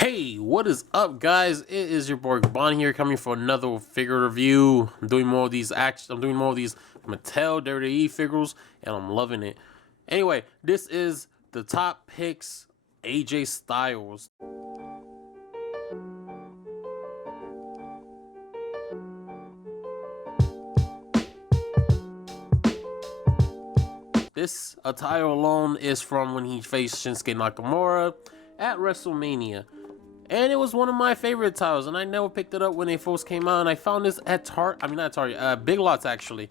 Hey, what is up, guys? It is your boy Gerboni here, coming for another figure review. I'm doing more of these Mattel WWE figures, and I'm loving it. Anyway, this is the top picks AJ Styles. This attire alone is from when he faced Shinsuke Nakamura at WrestleMania. And it was one of my favorite titles, and I never picked it up when they first came out. And I found this at Big Lots actually.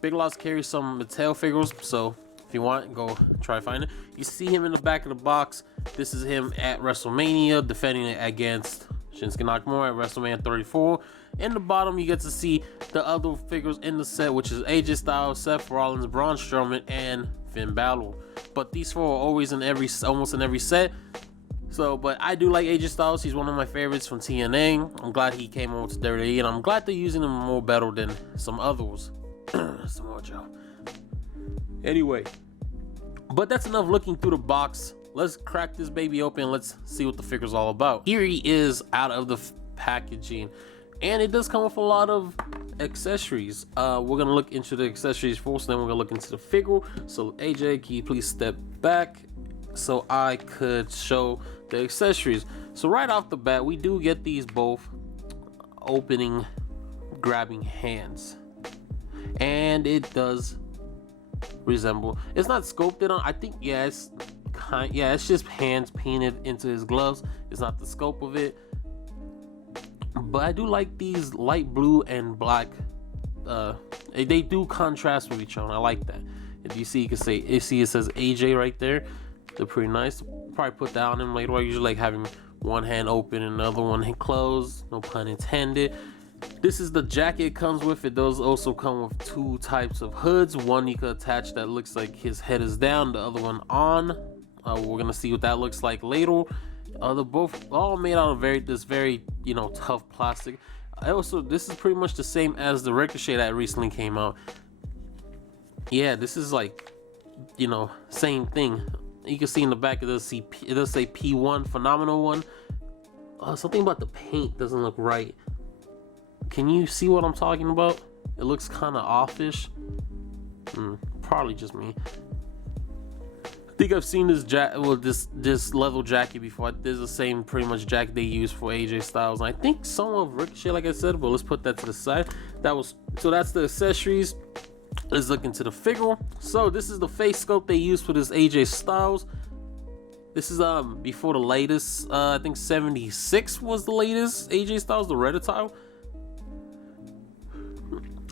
Big Lots carries some Mattel figures, so if you want, go try find it. You see him in the back of the box. This is him at WrestleMania defending it against Shinsuke Nakamura at WrestleMania 34. In the bottom, you get to see the other figures in the set, which is AJ Styles, Seth Rollins, Braun Strowman, and Finn Balor. But these four are always almost in every set. But I do like AJ Styles. He's one of my favorites from TNA. I'm glad he came over to WWE, and I'm glad they're using him more better than some others. Some more Joe. Anyway, but that's enough looking through the box. Let's crack this baby open. Let's see what the figure's all about. Here he is out of the packaging, and it does come with a lot of accessories. We're gonna look into the accessories first, then we're gonna look into the figure. So AJ, can you please step back so I could show the accessories? So right off the bat, we do get these both opening grabbing hands, and it does resemble, it's not sculpted on, I think, it's just hands painted into his gloves. It's not the scope of it, but I do like these light blue and black. They do contrast with each other. I like that. If you see, you can say, it says AJ right there. They're pretty nice. Probably put that on him later. I usually like having one hand open and another one closed. No pun intended. This is the jacket it comes with. It does also come with two types of hoods. One you could attach that looks like his head is down. The other one on. We're gonna see what that looks like later. They're both all made out of very tough plastic. This is pretty much the same as the Ricochet that recently came out. Yeah, this is like, same thing. You can see in the back it does say P1, phenomenal one. Something about the paint doesn't look right. Can you see what I'm talking about? It looks kind of offish. Probably just me. I think I've seen this leather jacket before. There's the same pretty much jacket they use for AJ Styles. And I think some of Ricochet, like I said, but let's put that to the side. So that's the accessories. Let's look into the figure. So this is the face sculpt they used for this AJ Styles. This is before the latest. I think 76 was the latest AJ Styles, the red attire.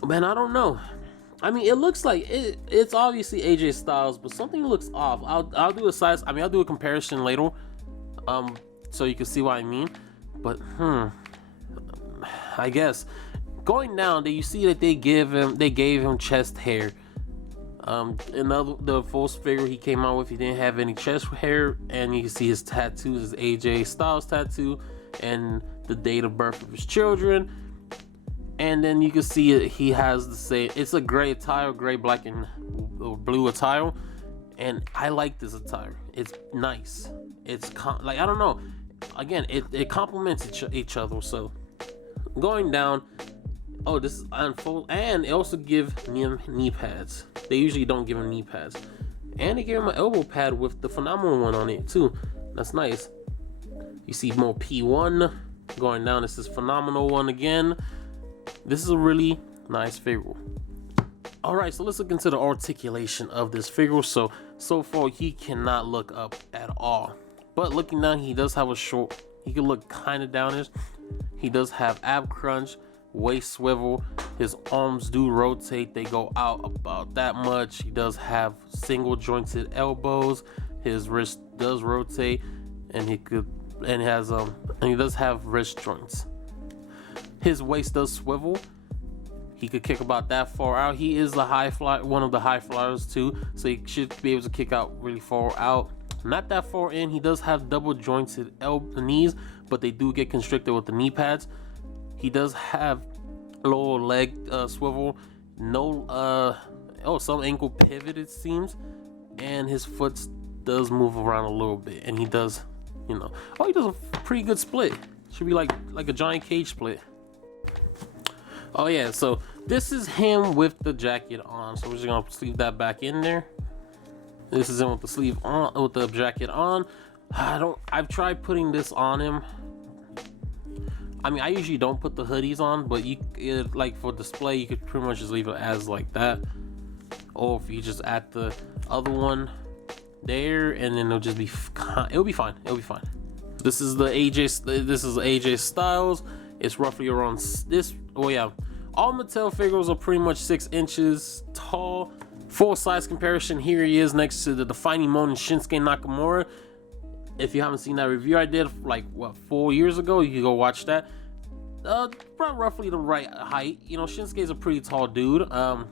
Man, I don't know. I mean, it looks like it's obviously AJ Styles, but something looks off. I'll do a size. I'll do a comparison later, so you can see what I mean. But I guess going down, you see that they gave him chest hair. The first figure he came out with, he didn't have any chest hair, and you can see his tattoos, his AJ Styles tattoo, and the date of birth of his children. And then you can see he has the same. It's a gray attire, gray, black, and blue attire, and I like this attire. It's nice. It's I don't know. Again, it complements each other. So going down. Oh, this is unfold, and they also give him knee pads. They usually don't give him knee pads, and they give him an elbow pad with the phenomenal one on it too. That's nice. You see more P1 going down. This is phenomenal one again. This is a really nice figure. All right, so let's look into the articulation of this figure. So far he cannot look up at all, but looking down, he does have a short. He can look kind of downish. He does have ab crunch, waist swivel. His arms do rotate. They go out about that much. He does have single jointed elbows. His wrist does rotate, and he does have wrist joints. His waist does swivel. He could kick about that far out. He is the high fly, one of the high flyers too, so he should be able to kick out really far out. Not that far in. He does have double jointed knees, but they do get constricted with the knee pads. He does have lower leg swivel. Some ankle pivot, it seems, and his foot does move around a little bit, and he does you know. Oh, he does a pretty good split. Should be like a Johnny Cage split. Oh yeah, so this is him with the jacket on. So we're just gonna sleeve that back in there. This is him with the sleeve on, with the jacket on. I've tried putting this on him. I mean, I usually don't put the hoodies on, but like for display, you could pretty much just leave it as like that. Or if you just add the other one there, and then it'll just be, it'll be fine. It'll be fine. This is the AJ. This is AJ Styles. It's roughly around this. Oh yeah, all Mattel figures are pretty much 6 inches tall. Full size comparison. Here he is next to the defining moment Shinsuke Nakamura. If you haven't seen that review I did like what 4 years ago, you can go watch that. Roughly the right height. You know, Shinsuke is a pretty tall dude. And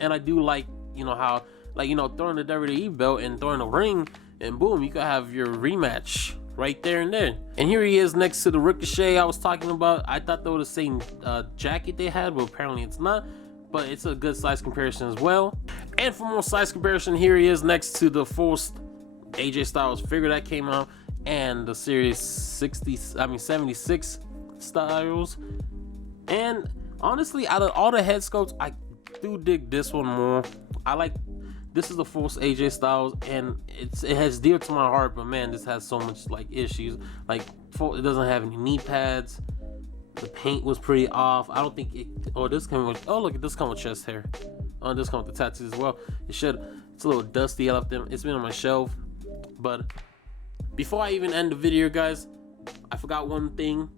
I do like, you know, how, like, you know, throwing the WWE belt and throwing a ring, and boom, you could have your rematch right there and then. And here he is next to the Ricochet I was talking about. I thought they were the same jacket they had, but apparently it's not. But it's a good size comparison as well. And for more size comparison, here he is next to the full AJ Styles figure that came out, and the series 76 Styles. And honestly, out of all the head sculpts, I do dig this one more. This is the full AJ Styles, and it has dear to my heart, but man, this has so much like issues. Like, it doesn't have any knee pads. The paint was pretty off. I don't think it. Oh, this come with. Oh, look, this come with chest hair. Oh, this come with the tattoos as well. It's a little dusty. I left them. It's been on my shelf. But before I even end the video, guys, I forgot one thing,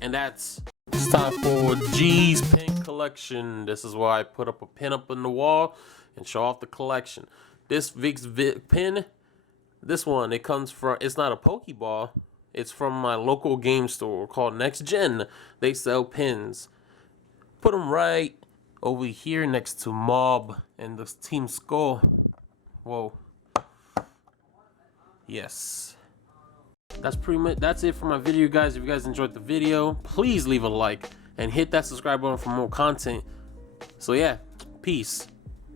and that's it's time for G's pin collection. This is why I put up a pin up in the wall and show off the collection. This Vic's pin, this one, it comes from, it's not a Pokeball. It's from my local game store called Next Gen. They sell pins. Put them right over here next to Mob and the Team Skull. Whoa. Yes. That's it for my video, guys. If you guys enjoyed the video, please leave a like and hit that subscribe button for more content. So yeah, peace.